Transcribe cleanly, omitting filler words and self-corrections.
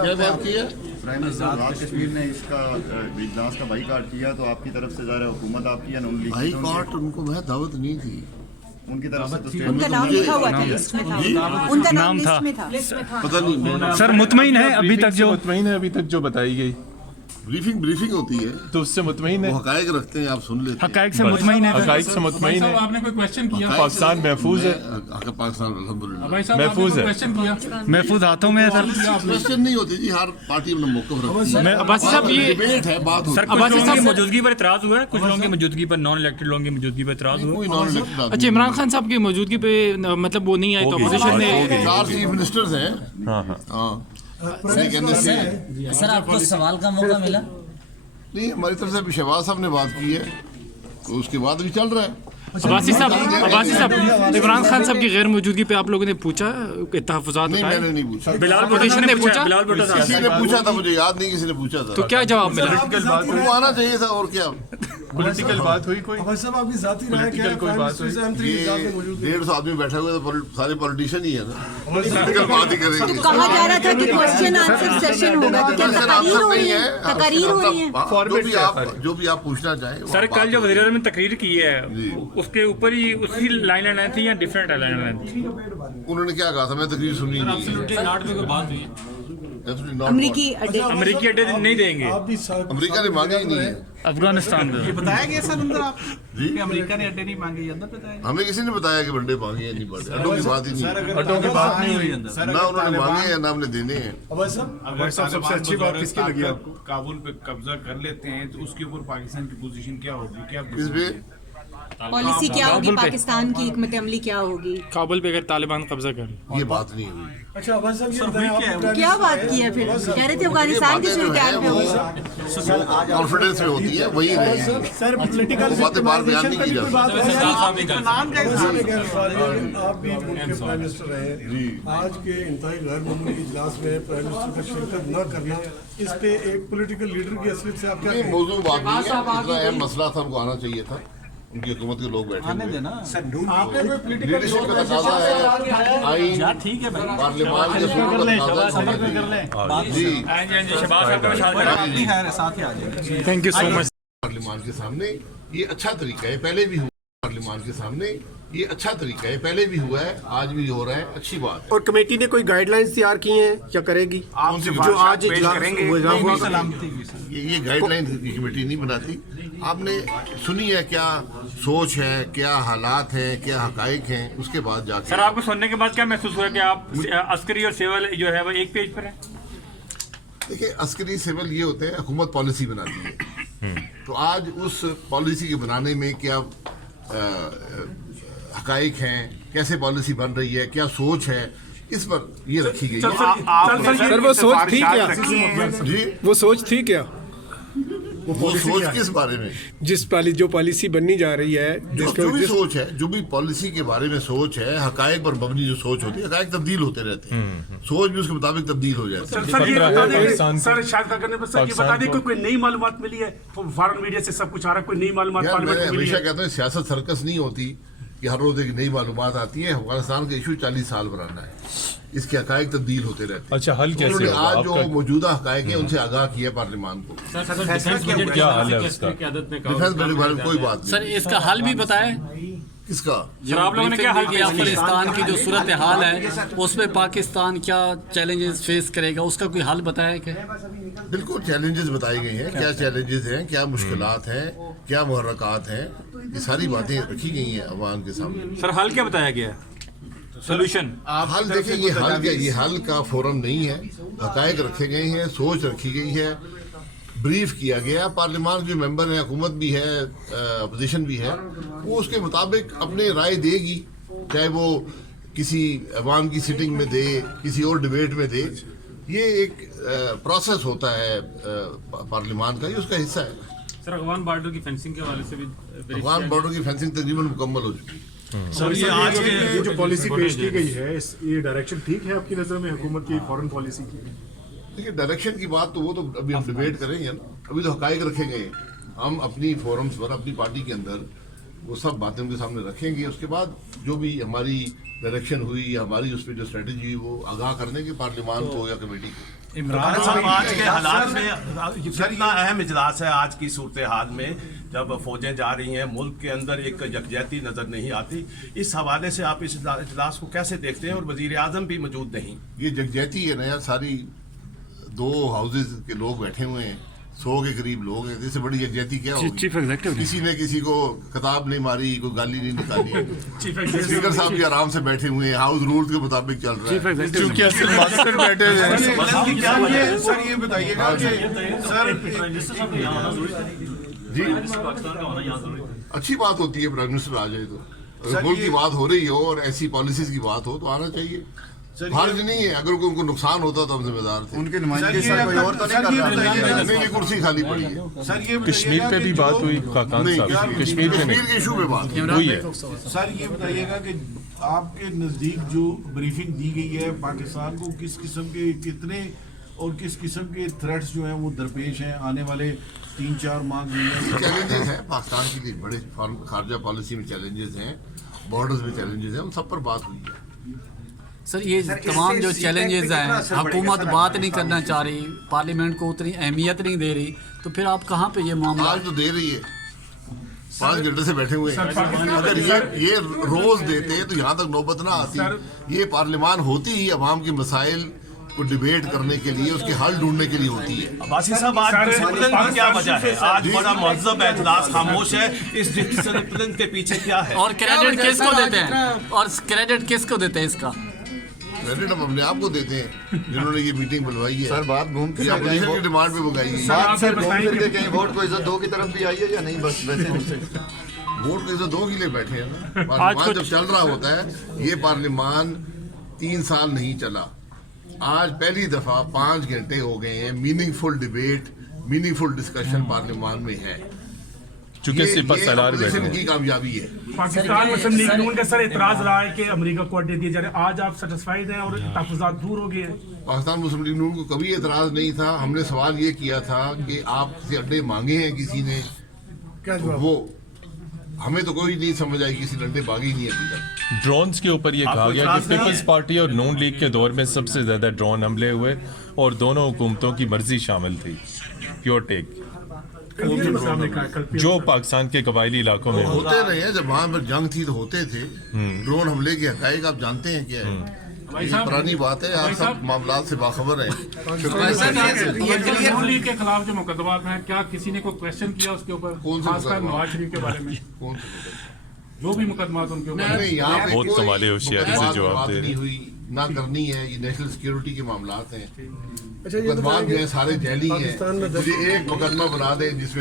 क्या बात की है? प्राइम मिनिस्टर आज़ाद कश्मीर ने इसका इजलास का बाईकाट किया, तो आपकी तरफ से ज़ाहिर है हुकूमत आपकी या नॉन लीग बाईकाट उनको मैं दावत नहीं थी। उनकी तरफ से तो उनका नाम लिखा हुआ था, लिस्ट में था, उनका नाम लिस्ट में था। पता नहीं सर मुतमईन है अभी तक जो मुतमईन है अभी तक जो बताई गई, ब्रीफिंग होती है तो उससे मुतमईन है, वो हकायक रखते हैं, आप सुन लेते हैं। हकायक से मुतमईन है। हकायक से मुतमईन है। आपने कोई क्वेश्चन किया? पाकिस्तान महफूज है, पाकिस्तान अल्हम्दुलिल्लाह भाई साहब महफूज है। क्वेश्चन किया? महफूज हाथों में है सर। क्वेश्चन नहीं होती जी, हर पार्टी अपना मौक़िफ़ रखती है। अब्बासी साहब ये डिबेट है, बात होती सर है। कुछ लोगों की मौजूदगी पर इतराज हुआ है, कुछ लोगों की मौजूदगी पर, नॉन इलेक्टेड लोगों की मौजूदगी पर इतराज हुआ है। कोई नॉन इलेक्टेड आदमी अच्छा, इमरान खान साहब की मौजूदगी पे मतलब वो नहीं आए तो अपोजिशन ने 4 चीफ मिनिस्टर्स हैं। हाँ, उन्हें कहने से सर आपको सवाल का मौका मिला? नहीं, हमारी तरफ से शहबाज साहब ने बात की है, तो उसके बाद भी चल रहा है। अब्बासी साहब इमरान खान साहब की गैर मौजूदगी पे आप लोगों ने पूछा तहफ़्फ़ुज़ात नहीं, बताए? मैंने नहीं पूछा। बिलाल अपोजिशन ने पूछा? बिलाल भुट्टो साहब किसी ने पूछा था, मुझे याद नहीं किसी ने पूछा था। तो क्या जवाब मिला? उनको आना चाहिए था, और क्या। पॉलिटिकल बात हुई कोई? आपकी जाती राय क्या है? कोई बात हुई? ये 150 आदमी बैठे हुए तो सारे पॉलिटिशियन ही है ना, पॉलिटिकल बात ही करेंगे। तो कहा जा रहा था कि क्वेश्चन आंसर सेशन होगा, तो क्या तकरीर हो रही है? तकरीर हो रही है? जो भी आप पूछना चाहें। सर कल जो वज़ीर-ए-आज़म ने तकरीर की है उसके ऊपर ही उसी लाइन लाइन थी या डिफरेंट लाइन लाइन थी? उन्होंने क्या कहा था, मैं तकरीर सुनी नहीं। अमरीकी अड्डे अमेरिकी अड्डे नहीं देंगे, अमेरिका ने मांगा ही नहीं है। अफगानिस्तान में बताया गया सर अंदर आप जी, कि अमेरिका ने अड्डे नहीं मांगे, अंदर बताया? हमें किसी ने बताया कि बंडे मांगे या नहीं मांगे, अड्डों की बात ही नहीं है। अड्डों की बात नहीं हुई। ना उन्होंने मांगे हैं, ना हमने देने हैं। अगर सबसे अच्छी बात किसकी लगी आपको? काबुल पे कब्जा कर लेते हैं तो उसके ऊपर पाकिस्तान की पोजीशन क्या होगी? क्या इस पे पॉलिसी क्या होगी, पाकिस्तान की हिकमत अमली क्या होगी? काबुल पे अगर तालिबान कब्जा कर ये बात नहीं हुई। अच्छा अब्बासी साहब ये बताएं, आप क्या बात की है? फिर कह रहे थे अफगानिस्तान की सूरत-ए-हाल पे होगी। कॉन्फिडेंस में होती है, वही रहेगी। सर पॉलिटिकल बातें बार बयान नहीं की जा सकती। आप भी मुल्क के प्राइम मिनिस्टर रहे, आज के इंतहाई गैर मामूली इजलास में प्राइम मिनिस्टर का शिरकत न करना, इस पे एक पॉलिटिकल लीडर की हैसियत से आप क्या कहेंगे? मौजूद बात नहीं है, इतना अहम मसला था, उनको आना चाहिए था। उनकी हुकूमत के लोग बैठे हुए हैं। आपने कोई पॉलिटिकल लीडरशिप का तकाजा है, आईन ठीक है भाई, पार्लियामान के सूरों का तकाजा है। जी, शहबाज साहब का साथ ही आ जाएगा। Thank you so much. पार्लियामान के सामने ये अच्छा तरीका है, पहले भी हुआ। पार्लियामान के सामने ये अच्छा तरीका है, पहले भी हुआ है, आज भी हो रहा है, अच्छी बात है। और कमेटी ने कोई गाइडलाइंस तैयार की हैं या करेगी? जो आज ये गाइडलाइन की कमेटी नहीं बनाती। आपने सुनी है क्या सोच है, क्या हालात हैं, क्या हकाइक हैं, उसके बाद जाके। सर आपको सुनने के बाद क्या महसूस हुआ कि आप अस्करी और सिविल जो है वो एक पेज पर है? देखिए, अस्करी सिविल ये होते हैं, हुकूमत पॉलिसी बनाती है। तो आज उस पॉलिसी के बनाने में क्या हकाइक हैं, कैसे पॉलिसी बन रही है, क्या सोच है, इस पर ये रखी गई है। सर वो सोच थी क्या? जी, वो सोच थी क्या? वो सोच किस बारे में? जो पॉलिसी बननी जा रही है, जो भी सोच है, जो भी पॉलिसी के बारे में सोच है, हकायक पर मबनी जो सोच होती है, हकायक तब्दील होते रहते हैं, सोच भी उसके मुताबिक तब्दील हो जाती है। सर ये बता दें, सर शायद करने पर सर ये बता दें कोई नई मालूमात मिली है? फॉरेन मीडिया से सब कुछ आ रहा है, कोई नई मालूमात मैं पार्लियामेंट को मिली हमेशा है? कहता हूँ सियासत सर्कस नहीं होती कि हर रोज एक नई मालूमात आती है। अफगानिस्तान का इशू 40 साल पुराना है, इसके हकायक तब्दील होते रहते हैं। अच्छा, हल कैसे उन्होंने होगा आज जो आपका? मौजूदा हकायक है उनसे आगाह किया पार्लियामान को। क्या हाल है उसका? डिफेंस बजट के बारे में कोई बात सर नहीं। इसका हल भी बताएं। किसका? सर आप लोगों ने क्या हाल किया? अफगानिस्तान की जो सूरत हाल है उसमें पाकिस्तान क्या चैलेंजेस फेस करेगा, उसका कोई हल बताया क्या? बिल्कुल चैलेंजेस बताए गए हैं, क्या चैलेंजेस हैं, क्या मुश्किलात हैं, क्या मुहर्रकात हैं, ये सारी बातें रखी गई हैं अवाम के सामने। सर हल क्या बताया गया? सोल्यूशन हल देखिए, ये हल क्या, ये हल का फोरम नहीं है। हकायक रखे गए हैं, सोच रखी गई है, ब्रीफ किया गया। पार्लियामान के मेंबर हैं, हुकूमत भी है, अपोजिशन भी है, वो उसके मुताबिक अपने राय देगी, चाहे वो किसी अवाम की सिटिंग में दे, किसी और डिबेट में दे। ये एक प्रोसेस होता है पार्लियामान का, ये उसका हिस्सा है। सर अफगान बॉर्डर की फेंसिंग के हवाले से भी अफगान बॉर्डर की फेंसिंग तकरीबन मुकम्मल हो चुकी है। सर ये आज के ये जो पॉलिसी पेश की गई है, ये डायरेक्शन ठीक है आपकी नजर में हुकूमत की फॉरेन पॉलिसी की? देखिए, डायरेक्शन की बात तो वो तो अभी हम डिबेट करेंगे ना, अभी तो हकायक रखे गए हैं। हम अपनी फोरम्स पर, अपनी पार्टी के अंदर वो सब बातें उनके सामने रखेंगे। उसके बाद जो भी हमारी डायरेक्शन हुई या हमारी उस पर जो स्ट्रेटजी हुई वो आगाह करने के पार्लियामान को या कमेटी को। इमरान साहब आज के हालात में कितना अहम इजलास है आज की सूरत हाल में, जब फौजें जा रही हैं, मुल्क के अंदर एक यकजहती नज़र नहीं आती, इस हवाले से आप इस इजलास को कैसे देखते हैं? और वज़ीर आज़म भी मौजूद नहीं। ये यकजहती है ना यार, सारी 2 हाउसेज के लोग बैठे हुए हैं, 100 के करीब लोग हैं, इससे बड़ी यकजहती क्या होगी? चीफ एग्जीक्यूटिव किसी ने किसी को किताब नहीं मारी, कोई गाली नहीं निकाली। स्पीकर साहब भी आराम से बैठे हुए हैं, हाउस रूल्स के मुताबिक चल रहा है। क्योंकि असल मास्टर बैठे हैं। सर ये बताइएगा कि सर जी अच्छी बात होती है प्राइम मिनिस्टर आ जाए तो, अगर मुल्क की बात हो रही हो और ऐसी पॉलिसीज की बात हो तो आना चाहिए। हर्ज नहीं है, अगर उनको नुकसान होता तो हम जिम्मेदार थे। उनके नुमाइंदगी सर कोई और तो नहीं कर रहा? नहीं, ये कुर्सी खाली पड़ी है। सर ये कश्मीर पे भी बात हुई काकान नहीं, साहब, कश्मीर पे के इशू पे बात हुई है। सर ये बताइएगा कि आपके नज़दीक जो ब्रीफिंग दी गई है पाकिस्तान को, किस किस्म के कितने और किस किस्म के थ्रेट्स जो हैं वो दरपेश हैं आने वाले 3-4 माह में? चैलेंजेस हैं पाकिस्तान के लिए, बड़े खारजा पॉलिसी में चैलेंजेस हैं, बॉर्डर्स में चैलेंजेस हैं, उन सब पर बात हुई है। सर ये तमाम जो चैलेंजेस हैं, हुकूमत बात नहीं करना चाह रही, पार्लियामेंट को उतनी अहमियत नहीं दे रही, तो फिर आप कहाँ पे ये मामला? आज तो दे रही है, 5 घंटे से बैठे हुए हैं। अगर ये रोज देते तो यहाँ तक नौबत ना आती। ये पार्लियामान होती ही अवाम के मसाइल को डिबेट करने के लिए, उसके हल ढूंढने के लिए होती है। अब्बासी साहब, आज डिसिप्लिन की क्या वजह है? आज बड़ा महज़ब इजलास खामोश है, इस डिसिप्लिन के पीछे क्या है? और क्रेडिट किसको देते हैं? और क्रेडिट किसको देते हैं इसका? क्रेडिट हम अपने आप को देते हैं जिन्होंने ये मीटिंग बुलवाई है। सर बात घूम के अपोजिशन की डिमांड पे बुलाई है। बात सर घूम फिर के कहीं वोट को इज्जत दो की तरफ भी आई है या नहीं? बस वैसे वोट को इज्जत दो के लिए बैठे हैं ना। पार्लियामान जब चल रहा होता है, ये पार्लियामान 3 साल नहीं चला, आज पहली दफा 5 घंटे हो गए हैं, मीनिंगफुल डिबेट, मीनिंगफुल डिस्कशन पार्लियामान में है। चूंकि सिपा सलार बैठे हैं। की कामयाबी है। पाकिस्तान मुस्लिम लीग नून का सर एतराज रहा है कि अमेरिका को अड्डे दिए जा रहे हैं, आज आप सेटिस्फाइड हैं और तहफ़्फ़ुज़ात दूर हो गए हैं? पाकिस्तान मुस्लिम लीग नून को कभी एतराज नहीं था। हमने सवाल ये किया था कि आपसे अड्डे मांगे हैं किसी ने, क्या तो जवाब? वो हमें तो कोई नहीं समझ आई, किसी ने अड्डे मांगे ही नहीं अभी तक। ड्रोन्स के ऊपर ये कहा गया कि पीपल्स पार्टी और नून लीग के दौर में सबसे ज्यादा ड्रोन हमले हुए और दोनों हुकूमतों की मर्जी शामिल थी। प्योर टेक जो पाकिस्तान के कबायली इलाकों में होते रहे हैं, जब वहाँ पर जंग थी तो होते थे। ड्रोन हमले के हकायक आप जानते हैं क्या है? ये पुरानी बात है, आप सब मामलात से बाखबर हैं। नून लीग के खिलाफ जो मुकदमात हैं, क्या किसी ने कोई क्वेश्चन किया उसके ऊपर? कौन सा खासकर नवाज शरीफ के बारे में कौन से जो भी मुकदमात उनके ऊपर? नहीं, यहाँ पे बहुत कोई कमाल है, होशियारी से मुकदमात जवाब बात दे रहे नहीं हैं। हुई, ना करनी है। ये नेशनल सिक्योरिटी के मामलात हैं, अच्छा, ये मुकदमात बताइए, में सारे जैली हैं। पाकिस्तान में मुझे एक मुकदमा बना दें जिसमें